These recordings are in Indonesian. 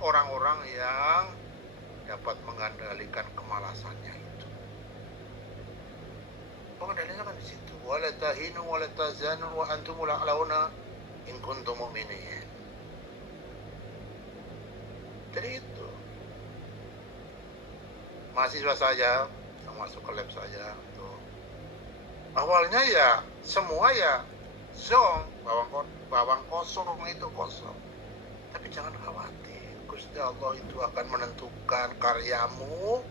orang-orang yang dapat mengendalikan kemalasannya itu. Pengendaliannya kan di situ. Wala tahinu wala tahzanu wa antumul a'launa in kuntum mu'minin. Jadi itu. Mahasiswa saya yang masuk ke lab saya itu awalnya ya semua ya zong, bawang kosong itu kosong. Tapi jangan khawatir, Gusti Allah itu akan menentukan karyamu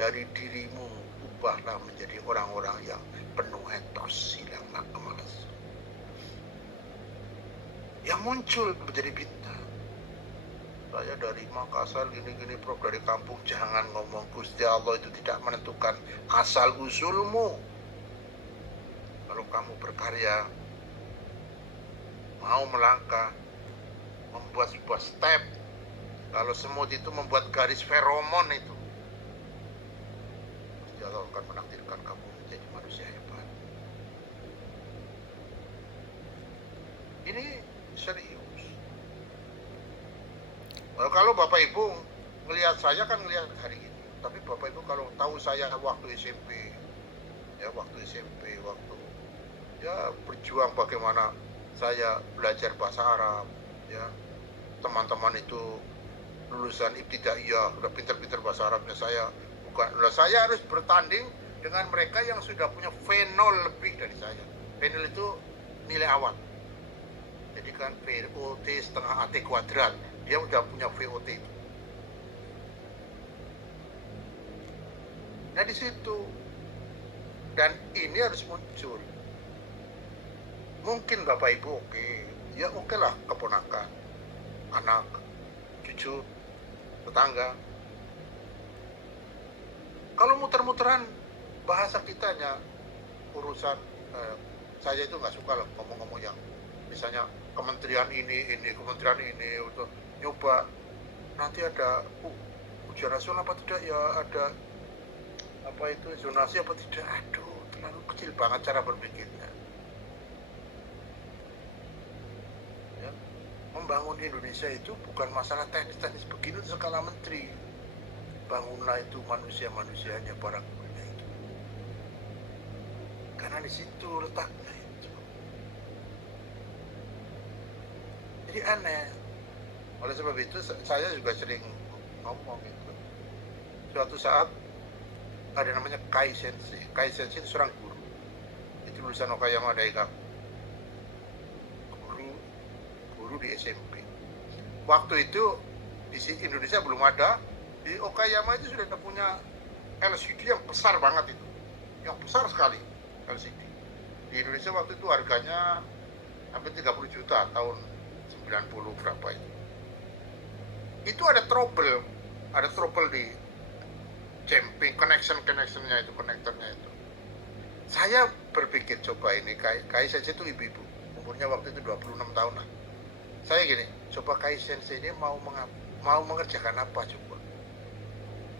dari dirimu. Ubahlah menjadi orang-orang yang penuh etos, hilang kemalasan. Yang muncul menjadi bintang. Saya dari Makassar gini-gini, Prof, dari kampung. Jangan ngomong Gusti Allah itu tidak menentukan asal usulmu. Kalau kamu berkarya, mau melangkah, membuat sebuah step, kalau semut itu membuat garis feromon itu, Gusti Allah akan menakdirkan kamu menjadi manusia hebat. Ini serius. Kalau Bapak Ibu melihat saya kan melihat hari ini, tapi Bapak Ibu kalau tahu saya waktu SMP, waktu ya berjuang bagaimana saya belajar bahasa Arab, ya teman-teman itu lulusan ibtidaiyah udah pinter-pinter bahasa Arabnya, saya bukan. Saya harus bertanding dengan mereka yang sudah punya V0 lebih dari saya. V0 itu nilai awal. Jadi kan VOT setengah AT kuadrat, dia udah punya VOT itu. Nah di situ, dan ini harus muncul. Mungkin Bapak Ibu oke, ya oke lah, keponakan, anak, cucu, tetangga. Kalau muter-muteran bahasa kitanya urusan, saya itu nggak suka lah ngomong-ngomong yang misalnya kementerian ini, kementerian ini, untuk nyoba nanti ada ujian nasional apa tidak ya, ada apa itu zonasi apa tidak. Aduh, terlalu kecil banget cara berpikirnya. Ya, membangun Indonesia itu bukan masalah teknis-teknis begini skala menteri. Bangunlah itu manusia-manusianya, para guna itu. Karena di situ letaknya itu. Jadi aneh. Oleh sebab itu saya juga sering ngomong itu. Suatu saat ada namanya Kai Sensei. Kai Sensei itu seorang guru. Itu lulusan Okayama Daigaku. Guru di SMP. Waktu itu di Indonesia belum ada. Di Okayama itu sudah punya LCD yang besar banget itu. Yang besar sekali LCD. Di Indonesia waktu itu harganya hampir 30 juta tahun 90 berapa itu. Itu ada trouble di jamping, connection-nya itu, konektornya itu. Saya berpikir coba ini, Kai Sensei itu ibu-ibu, umurnya waktu itu 26 tahun lah. Saya gini, coba Kai Sensei ini mau mengerjakan apa coba?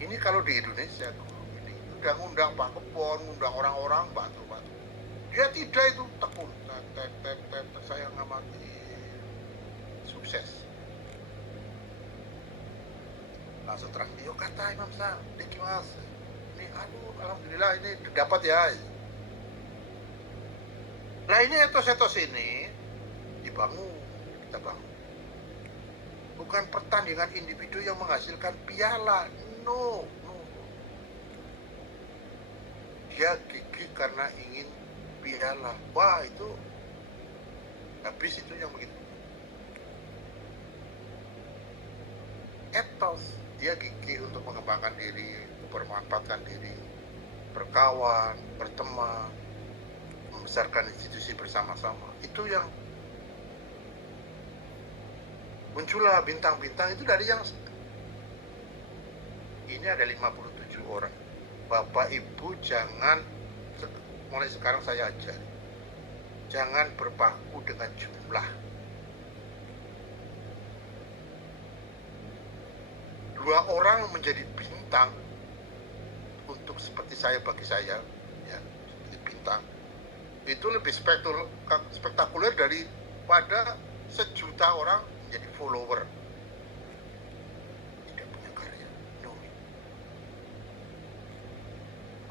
Ini kalau di Indonesia, ini udah ngundang Pak Kebon, ngundang orang-orang, bantu. Dia tidak, itu tekun, saya ngamati, sukses. Langsung terang, yo kata Imam Sang, dekimasu. Ini alhamdulillah ini dapat ya. Nah ini etos-etos ini kita bangun. Bukan pertandingan individu yang menghasilkan piala, no. Dia gigih karena ingin piala. Wah itu habis itu yang begitu. Etos, dia gigih untuk mengembangkan diri, bermanfaatkan diri, berkawan, berteman, membesarkan institusi bersama-sama. Itu yang muncullah bintang-bintang itu dari yang ini ada 57 orang. Bapak Ibu jangan, mulai sekarang saya ajar, jangan berpaku dengan jumlah. 2 orang menjadi bintang untuk seperti saya, bagi saya ya, seperti bintang itu lebih spektakuler daripada 1 juta orang menjadi follower.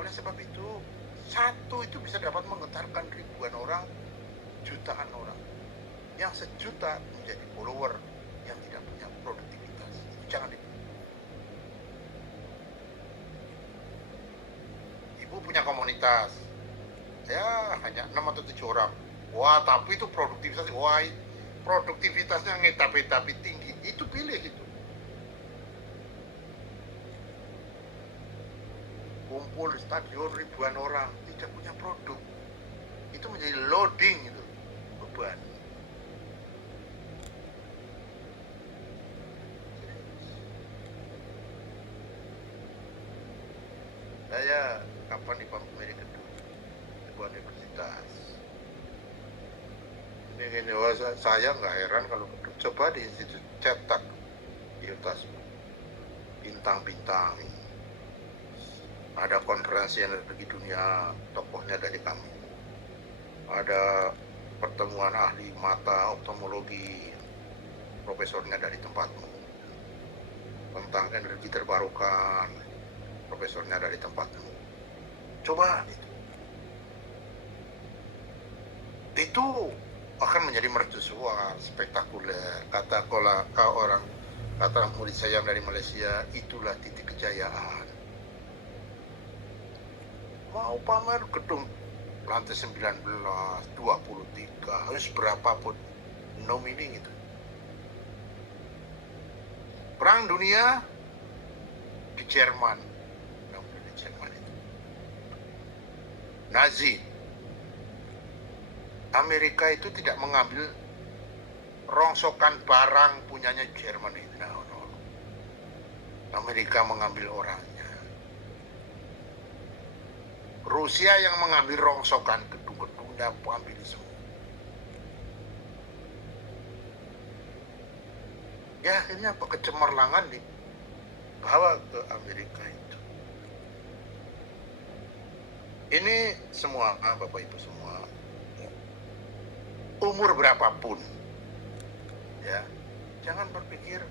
Oleh sebab itu, satu itu bisa dapat menggetarkan ribuan orang, jutaan orang. Yang sejuta menjadi follower yang tidak punya produktivitas. Jangan itu. Ibu punya komunitas, ya hanya 6 atau 7 orang. Wah, tapi itu produktivitasnya ngetapi tinggi. Itu pilih itu. Kumpul di stadion ribuan orang, tidak punya produk. Itu menjadi loading itu, beban. Saya kapan di Pampumeri kedua, sebuah universitas. Ini saya nggak heran kalau coba di institut cetak di atas bintang-bintang. Ada konferensi energi dunia, tokohnya dari kami. Ada pertemuan ahli mata optomologi, profesornya dari tempatmu. Tentang energi terbarukan, profesornya dari tempatmu. Coba itu akan menjadi mercusuar, spektakuler. Kata murid saya yang dari Malaysia, itulah titik kejayaan. Mau pamer gedung lantai 19, 23, harus berapapun, no meaning itu. Perang dunia di Jerman, itu. Nazi. Amerika itu tidak mengambil rongsokan barang punyanya Jerman itu. No. Amerika mengambil orangnya. Rusia yang mengambil rongsokan gedung-gedungnya, ambil semua. Ya akhirnya kecemerlangan dibawa ke Amerika itu. Ini semua, Bapak Ibu semua, umur berapapun, ya, jangan berpikir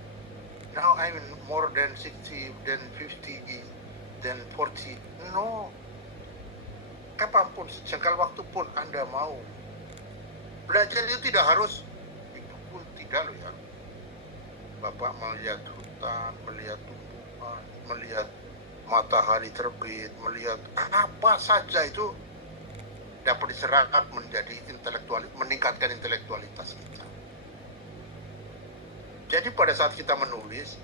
now I'm more than 60, than 50, than 40. No. Kapanpun, sejengkal waktu pun Anda mau belajar itu tidak harus di buku, tidak loh ya. Bapak melihat hutan, melihat tumbuhan, melihat matahari terbit, melihat apa saja itu dapat diserap menjadi meningkatkan intelektualitas kita. Jadi pada saat kita menulis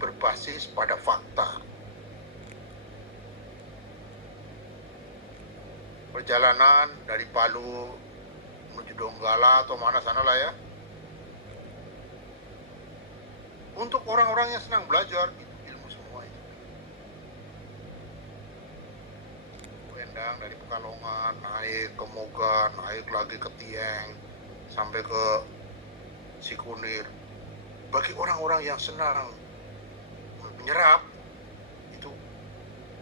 berbasis pada fakta. Perjalanan dari Palu menuju Donggala atau mana sana lah ya. Untuk orang-orang yang senang belajar, itu ilmu semua itu. Endang dari Pekalongan, naik ke Mogan, naik lagi ke Tieng, sampai ke Sikunir. Bagi orang-orang yang senang menyerap, itu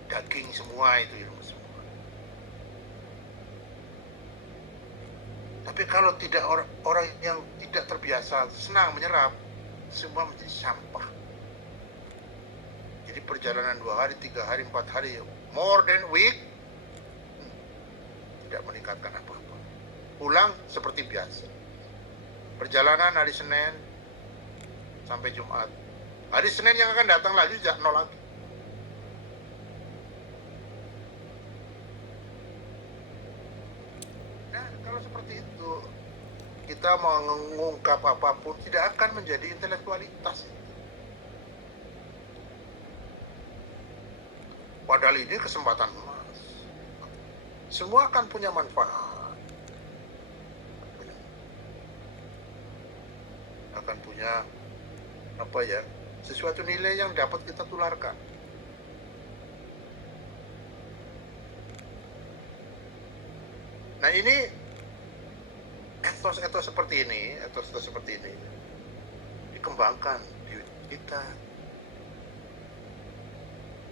daging semua itu ilmu semua. Tapi kalau tidak orang yang tidak terbiasa senang menyerap, semua menjadi sampah. Jadi perjalanan 2 hari, 3 hari, 4 hari, more than week, tidak meningkatkan apa-apa. Pulang seperti biasa. Perjalanan hari Senin sampai Jumat. Hari Senin yang akan datang lagi, nol lagi. Kalau seperti itu, kita mengungkap apapun tidak akan menjadi intelektualitas. Padahal ini kesempatan emas. Semua akan punya manfaat. Akan punya sesuatu nilai yang dapat kita tularkan. Nah ini etos seperti ini dikembangkan di kita.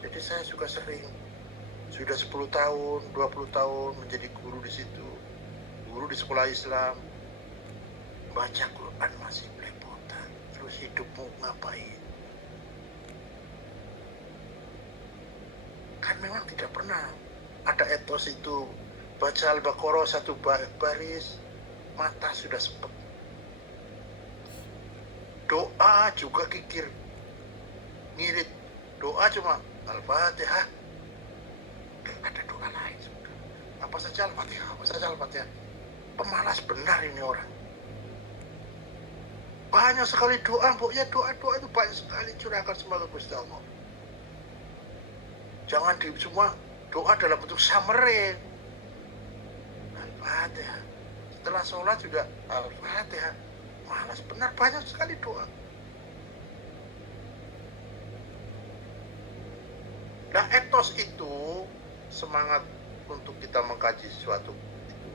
Jadi saya sudah 10 tahun, 20 tahun menjadi guru di situ, guru di sekolah Islam, baca Quran masih belepotan. Terus hidupmu ngapain? Kan memang tidak pernah ada etos itu. Baca Al-Baqarah satu baris, mata sudah sepet. Doa juga kikir, ngirit. Doa cuma Al-Fatihah. Ada doa lain sudah. Apa saja Al-Fatihah, apa saja Al-Fatihah. Pemalas benar ini orang. Banyak sekali doa, pokoknya doa-doa itu banyak sekali curahkan semoga Gusti Allah. Jangan di semua doa dalam bentuk summary. Al-Fatihah. Setelah sholat juga Al-Fatihah. Malas benar, banyak sekali doa. Nah, etos itu semangat untuk kita mengkaji sesuatu itu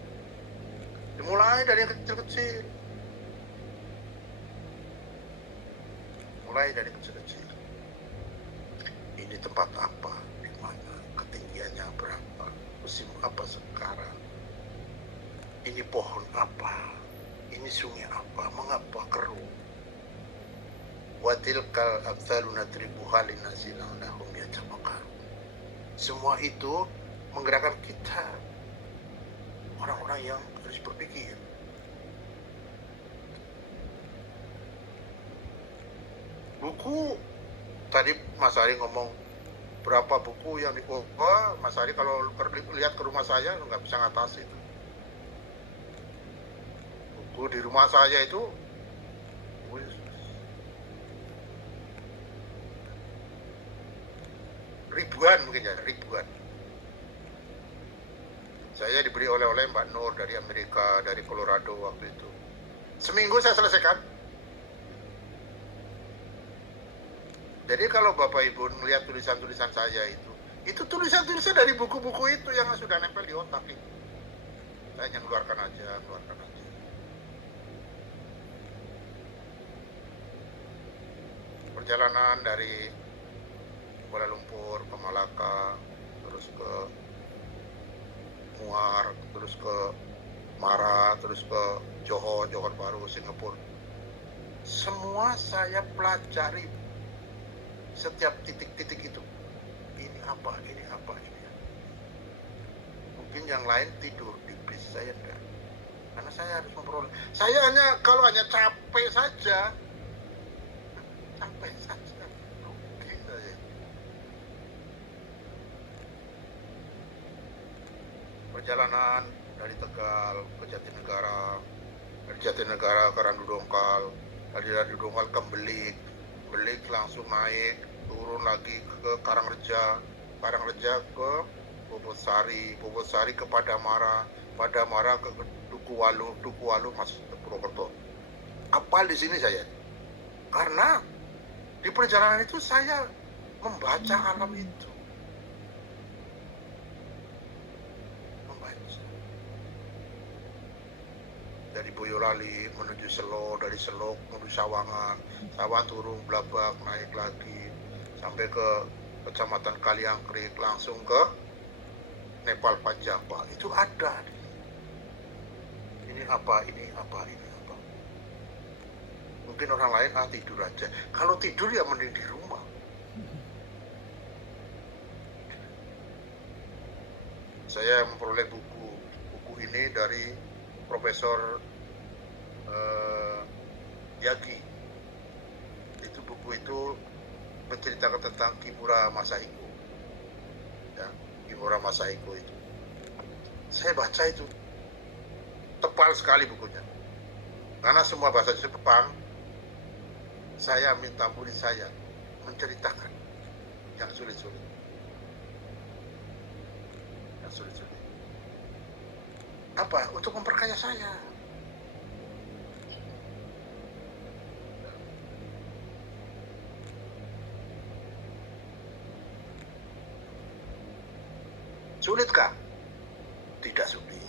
dimulai dari yang kecil-kecil. Mulai dari kecil-kecil. Ini tempat apa? Di mana? Ketinggiannya berapa? Musim apa sekarang? Ini pohon apa? Ini sungai apa? Mengapa keruh? Wa tilkal amsalu nadribuha linnasi la'allahum yatafakkarun. Semua itu menggerakkan kita, orang-orang yang harus berpikir. Buku, tadi Mas Ari ngomong berapa buku yang dibawa. Mas Ari kalau lihat ke rumah saya nggak bisa ngatasi itu. Buku di rumah saya itu ribuan mungkin ya, ribuan. Saya diberi oleh-oleh Mbak Nur dari Amerika, dari Colorado waktu itu. Seminggu saya selesaikan. Jadi kalau Bapak Ibu melihat tulisan-tulisan saya itu tulisan-tulisan dari buku-buku itu yang sudah nempel di otak itu. Saya hanya keluarkan aja. Perjalanan dari Kuala Lumpur ke Malaka, terus ke Muar, terus ke Mara, terus ke Johor Baru, Singapura. Semua saya pelajari setiap titik-titik itu. Ini apa. Mungkin yang lain tidur di bis, saya enggak. Karena saya harus memperoleh. Saya kalau hanya capek saja. Rugi saya. Perjalanan dari Tegal ke Jatinegara, dari Jatinegara ke Randu Dongkal, dari Randu Dongkal ke Belik langsung naik, turun lagi ke Karangreja ke Bobosari ke Padamara ke Duku Walu masuk ke Purwokerto. Apal di sini saya, karena di perjalanan itu saya membaca alam itu, dari Boyolali menuju Selo, dari Selo menuju Sawangan turun Blabak, naik lagi sampai ke Kecamatan Kaliangkrik, langsung ke Nepal Panjapa. Itu ada. Ini apa. Mungkin orang lain tidur aja. Kalau tidur ya mending di rumah. Saya memperoleh buku ini dari Profesor Yagi. Buku itu menceritakan tentang Kimura Masahiko. Ya, Kimura Masahiko itu. Saya baca itu. Tebal sekali bukunya. Karena semua bahasa Jepang, saya minta murid saya menceritakan yang sulit-sulit. Apa? Untuk memperkaya saya. Sulitkah? Tidak sulit.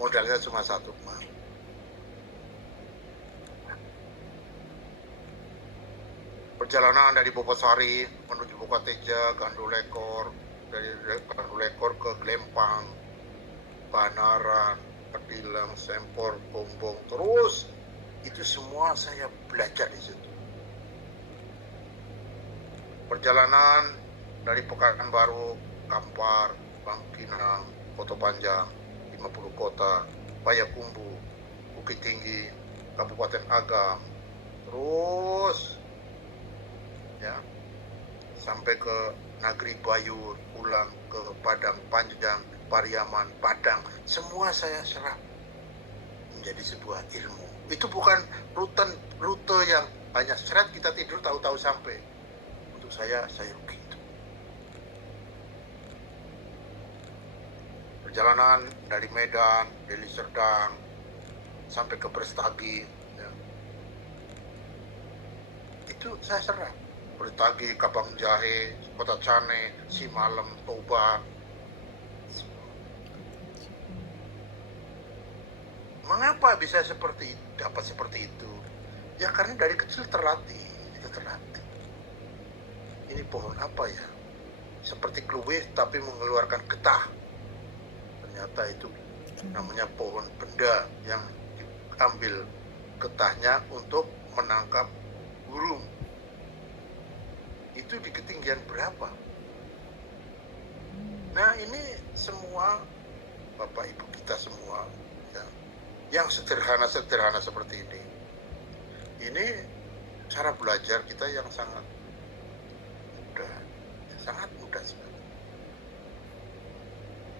Modalnya cuma satu, Mas. Perjalanan dari Bobosari menuju Bokateja, Gandulekor, dari Gandulekor ke Glempang, Banaran, Pedilang, Sempor, Bombong, terus itu semua saya belajar di situ. Perjalanan dari Pekanbaru, Kampar, Bangkinang, Kota Panjang, 50 kota, Payakumbuh, Bukit Tinggi, Kabupaten Agam, terus ya sampai ke Negeri Bayur, pulang ke Padang Panjang, Pariaman, Padang, semua saya serap menjadi sebuah ilmu. Itu bukan rute yang hanya seret kita tidur tahu-tahu sampai. Untuk saya rugi itu. Perjalanan dari Medan, Deli Serdang, sampai ke Brastagi, ya. Itu saya serap. Brastagi, Kabang Jahe, Kota Cane, Simalem, Toba. Mengapa bisa dapat seperti itu? Ya karena dari kecil terlatih. Ini pohon apa ya? Seperti kluwih tapi mengeluarkan getah. Ternyata itu namanya pohon benda yang diambil getahnya untuk menangkap burung. Itu di ketinggian berapa? Nah ini semua Bapak Ibu kita semua ya, yang sederhana seperti ini cara belajar kita yang sangat mudah sekali.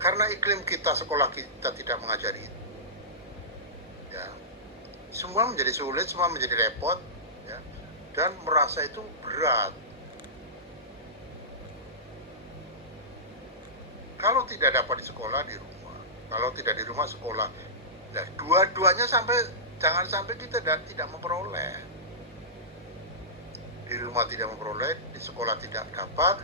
Karena iklim kita, sekolah kita tidak mengajari itu ya, semua menjadi sulit, semua menjadi repot ya, dan merasa itu berat. Kalau tidak dapat di sekolah, di rumah. Kalau tidak di rumah, sekolah. Nah, dua-duanya jangan sampai kita tidak memperoleh. Di rumah tidak memperoleh, di sekolah tidak dapat,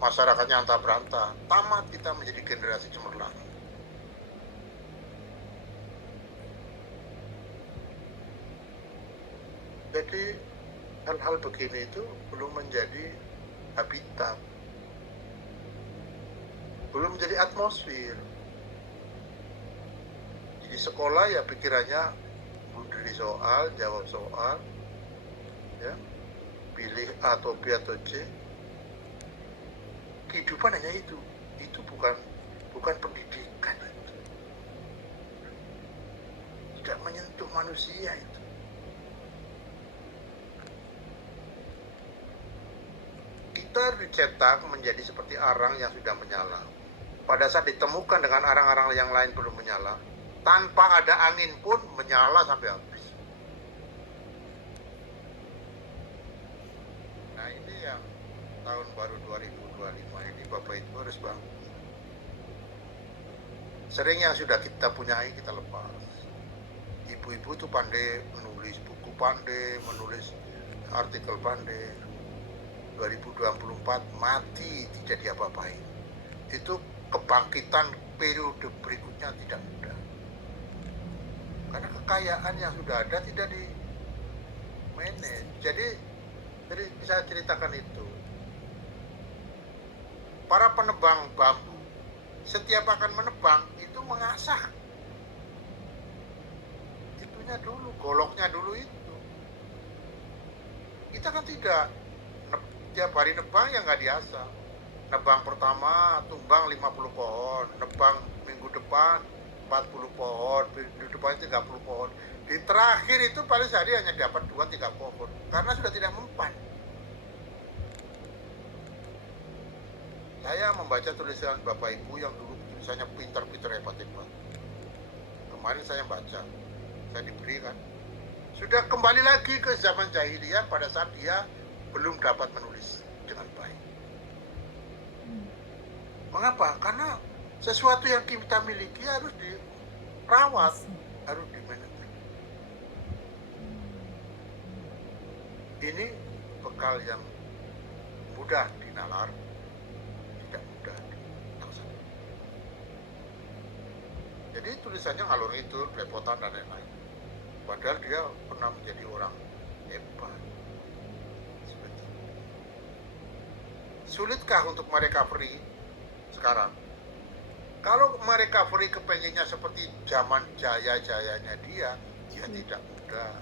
masyarakatnya antah berantah. Tamat kita menjadi generasi cemerlang. Jadi hal-hal begini itu belum menjadi habitat, belum menjadi atmosfer. Di sekolah ya pikirannya berdiri soal, jawab soal, ya, pilih A atau B atau C. Kehidupan hanya itu bukan pendidikan itu. Tidak menyentuh manusia itu. Kita dicetak menjadi seperti arang yang sudah menyala. Pada saat ditemukan dengan arang-arang yang lain belum menyala, tanpa ada angin pun menyala sampai habis. Nah ini yang tahun baru 2025 ini Bapak Ibu harus bangun. Sering yang sudah kita punyai kita lepas. Ibu-ibu tuh pandai menulis buku, pandai menulis artikel, pandai. 2024 mati tidak diapa-apain. Itu kebangkitan periode berikutnya tidak mudah. Karena kekayaan yang sudah ada tidak di manage. Jadi bisa ceritakan itu. Para penebang bambu setiap akan menebang itu mengasah itunya dulu, goloknya dulu itu. Kita kan tidak tiap hari nebang yang nggak diasah. Nebang pertama tumbang 50 pohon, nebang minggu depan 40 pohon, minggu depan 30 pohon. Di terakhir itu paling sehari hanya dapat 2-3 pohon karena sudah tidak mempan. Saya membaca tulisan Bapak Ibu yang dulu tulisannya pintar-pintar, hebat-hebat. Kemarin saya baca, saya diberikan. Sudah kembali lagi ke zaman jahiliyah pada saat dia belum dapat menulis dengan baik. Mengapa? Karena sesuatu yang kita miliki harus dirawat, harus dimanajemen. Ini bekal yang mudah dinalar, tidak mudah dilaksanakan. Jadi tulisannya ngalur itu, lepotan dan lain-lain. Padahal dia pernah menjadi orang hebat. Sulitkah untuk merecovery sekarang? Kalau merecovery kepengennya seperti zaman jaya-jayanya dia tidak mudah.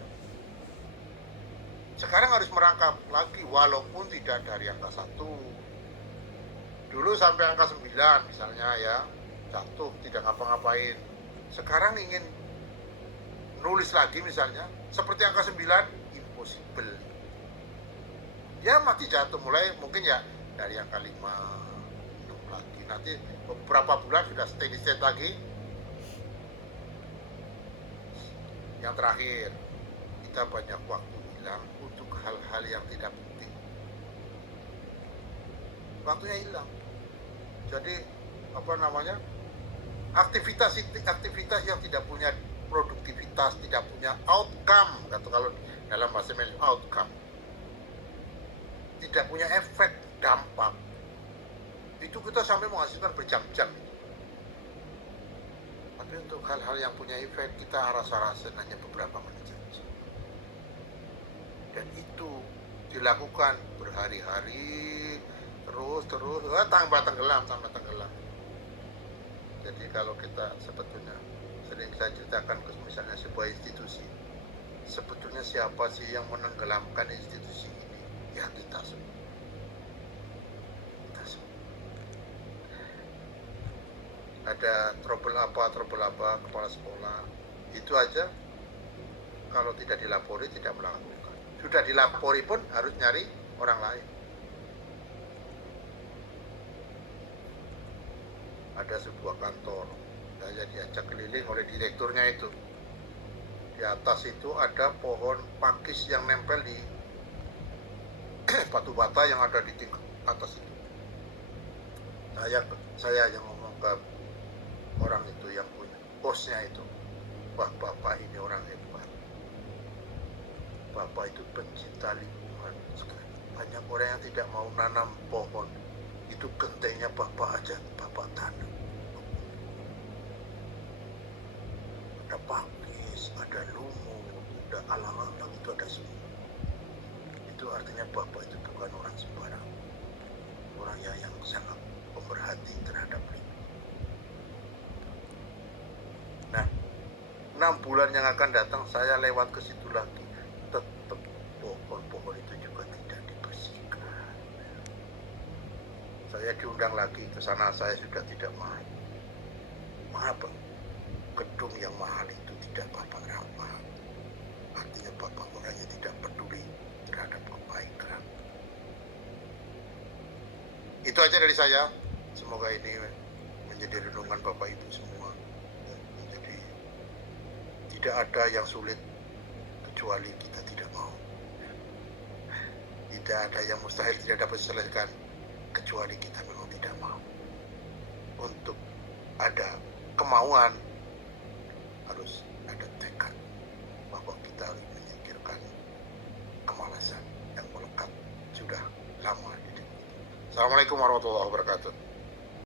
Sekarang harus merangkap lagi walaupun tidak dari angka 1. Dulu sampai angka 9 misalnya ya, jatuh tidak ngapa-ngapain. Sekarang ingin nulis lagi misalnya, seperti angka 9, impossible. Ya mati jatuh, mulai mungkin ya dari angka 5, 6 lagi. Nanti beberapa bulan sudah steady state lagi. Yang terakhir, kita banyak waktu hilang untuk hal-hal yang tidak penting. Waktunya hilang. Jadi aktivitas yang tidak punya produktivitas, tidak punya outcome, kata kalau dalam bahasa manajemen outcome, tidak punya efek dampak, itu kita sampai menghasilkan berjam-jam. Tapi untuk hal-hal yang punya efek, kita rasa-rasa hanya beberapa menit saja. Dan itu dilakukan berhari-hari, terus tambah tenggelam. Jadi kalau kita sebetulnya sering saya ceritakan ke misalnya sebuah institusi, sebetulnya siapa sih yang menenggelamkan institusi ini? Ya kita semua. Ada trouble apa kepala sekolah, itu aja kalau tidak dilapori tidak melakukan. Sudah dilapori pun harus nyari orang lain. Ada sebuah kantor, saya diajak keliling oleh direkturnya itu. Di atas itu ada pohon pakis yang nempel di batu bata yang ada di tingkat atas itu. Saya yang ngomong ke orang itu yang punya bosnya itu, wah bapak ini orang hebat, bapak itu pencinta lingkungan sekali. Banyak orang yang tidak mau nanam pohon, itu gentengnya bapak aja bapak tanam. Ada pakis, ada lumut, ada alang-alang, itu ada semua. Itu artinya bapak itu bukan orang sembarang, orang yang sangat pemerhati terhadap lingkungan. Nah, 6 bulan yang akan datang saya lewat ke situ lagi, tetap pohon-pohon itu juga tidak dibersihkan. Saya diundang lagi ke sana, saya sudah tidak mau. Mengapa? Gedung yang mahal itu tidak bapak rawat. Artinya bapak orangnya tidak peduli terhadap kebaikan. Itu aja dari saya. Semoga ini menjadi renungan bapak ibu semua. Jadi tidak ada yang sulit kecuali kita tidak mau. Tidak ada yang mustahil tidak dapat diselesaikan kecuali kita memang tidak mau. Untuk ada kemauan harus ada tekad bahwa kita harus menyingkirkan kemalasan yang melekat sudah lama di diri. Assalamualaikum warahmatullahi wabarakatuh.